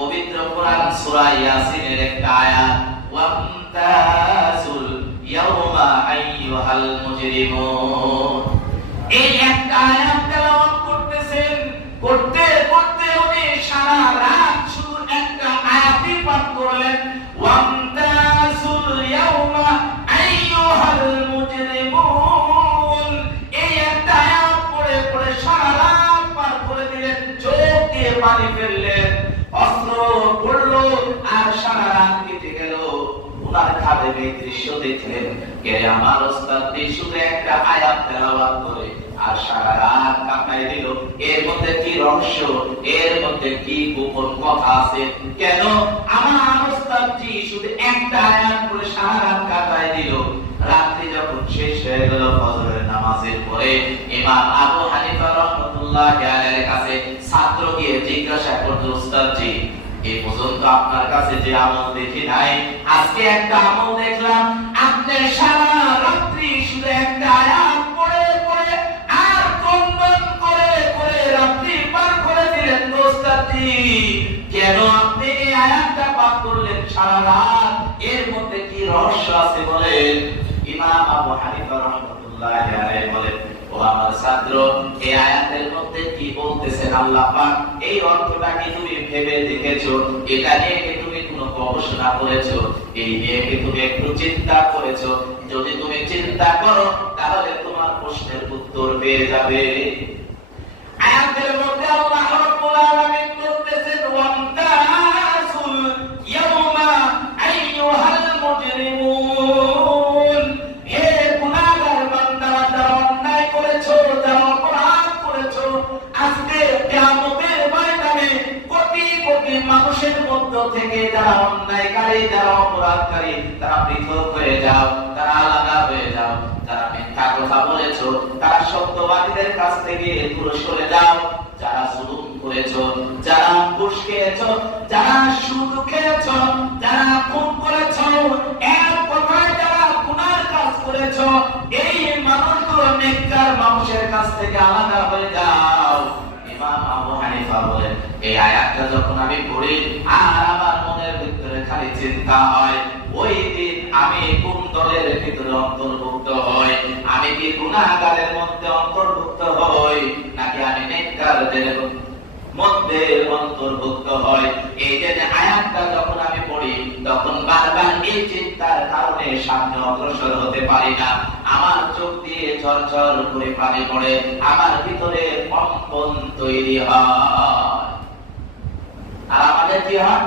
পবিত্র কোরআন সূরা ইয়াসিনের একটা আয়াত, ওয়ামতাজুল ইয়াওমা আইয়ুহাল মুজরিমুন। এই একটা আয়াত তেলাওয়াত করতেছেন, করতে করতে উনি সারা রাত শুধু একটা আয়াতই পাঠ করলেন, ওয়ামতাজুল ইয়াওমা আইয়ুহাল মুজরিমুন। এই একটা আয়াত পড়ে পড়ে সারা রাত পার করে দিলেন, চোখ দিয়ে পানি ফেললেন, অস্ত্র পড়লো আর সারা রাত কেটে গেল। উনার খাদেমে দৃশ্য দেখলেন, কে আমার ওস্তাদ শুধু একটা আয়াত তেলাওয়াত করে আর সারা রাত কাটাই দিল। এর মধ্যে কি রহস্য, এর মধ্যে কি গোপন কথা আছে? কেন আমার ওস্তাদজি শুধু একটা আয়াত করে সারা রাত কাটাই দিল? রাত্রি যখন শেষ হয়ে গেল, ফজরের নামাজের পরে ইমাম আবু হানিফা রাহমাতুল্লাহি আলাইহির কাছে ছাত্র গিয়ে জিজ্ঞাসা করল, ওস্তাদজি এই পর্যন্ত আপনার কাছে যে আমল দেখি নাই, আজকে একটা আমল দেখলাম। আপনি সারা রাত্রি শুধু একটা আয়াত পড়ে পড়ে আর কন্দন করে করে রাত্রি পার করে দিলেন। ওস্তাদজি কেন আপনি এই আয়াতটা পাঠ করলেন সারা রাত? এর মধ্যে কি রহস্য আছে বলেন? ইমাম আবু হানিফা রাহমাতুল্লাহি আলাইহি বলেন, ও আমার ছাত্র, এই আয়াতের মধ্যে কি বলতেছেন আল্লাহ পাক, এই অর্থটা কি তুমি ভেবে দেখেছো? এটা নিয়ে কি তুমি কোনো গবেষণা করেছো? এই নিয়ে কি তুমি একটু চিন্তা করেছো? যদি তুমি চিন্তা করো তাহলে তোমার প্রশ্নের উত্তর পেয়ে যাবে। আয়াতের মধ্যে আল্লাহ রাব্বুল আলামিন বলতেছেন, ওয়ামতাজুল ইয়াওমা আইয়ুহাল মুজরিমুন। হে গুনাহগার বান্দারা, যারা অন্যায় করেছো, যারা অপরাধ করেছো, আজকে কিয়ামতের ময়দানে কোটি কোটি মানুষের মধ্য থেকে যারা অন্যায়কারী, যারা অপরাধকারী, তারা পৃথক হয়ে যাও, তারা আলাদা হয়ে যাও। যারা মিথ্যা কথা বলেছো, তারা সত্যবাদীদের কাছ থেকে দূরে সরে যাও। যারা জুলুম করেছো, যারা ঘুষ খেয়েছো, যারা সুদ খেয়েছো, যারা খুন করেছো, এক কথায় যারা গুনার কাজ করেছো, এই মানুষগুলো নেককার মানুষের কাছ থেকে আলাদা হয়ে যাও। ইমাম আবু হানিফা বলেন, এই আয়াতটা যখন আমি পড়ি আর আমার মনের ভিতরে খালি চিন্তা হয়, ওই দিন আমি কোন দলের ভিতরে অন্তর্ভুক্ত হই? আমি কি গুনাহগারের মধ্যে অন্তর্ভুক্ত হই নাকি আমি নেককারদের মধ্যে অন্তর্ভুক্ত হই? এই যে আয়াতটা যখন আমি পড়ি, তখন বারবার এই চিন্তার কারণে সামনে অগ্রসর হতে পারি না। আমার চোখ দিয়ে ঝরঝর করে পানি পড়ে, আমার ভিতরে কম্পন তৈরি হয়। আর আমাদের কি হয়?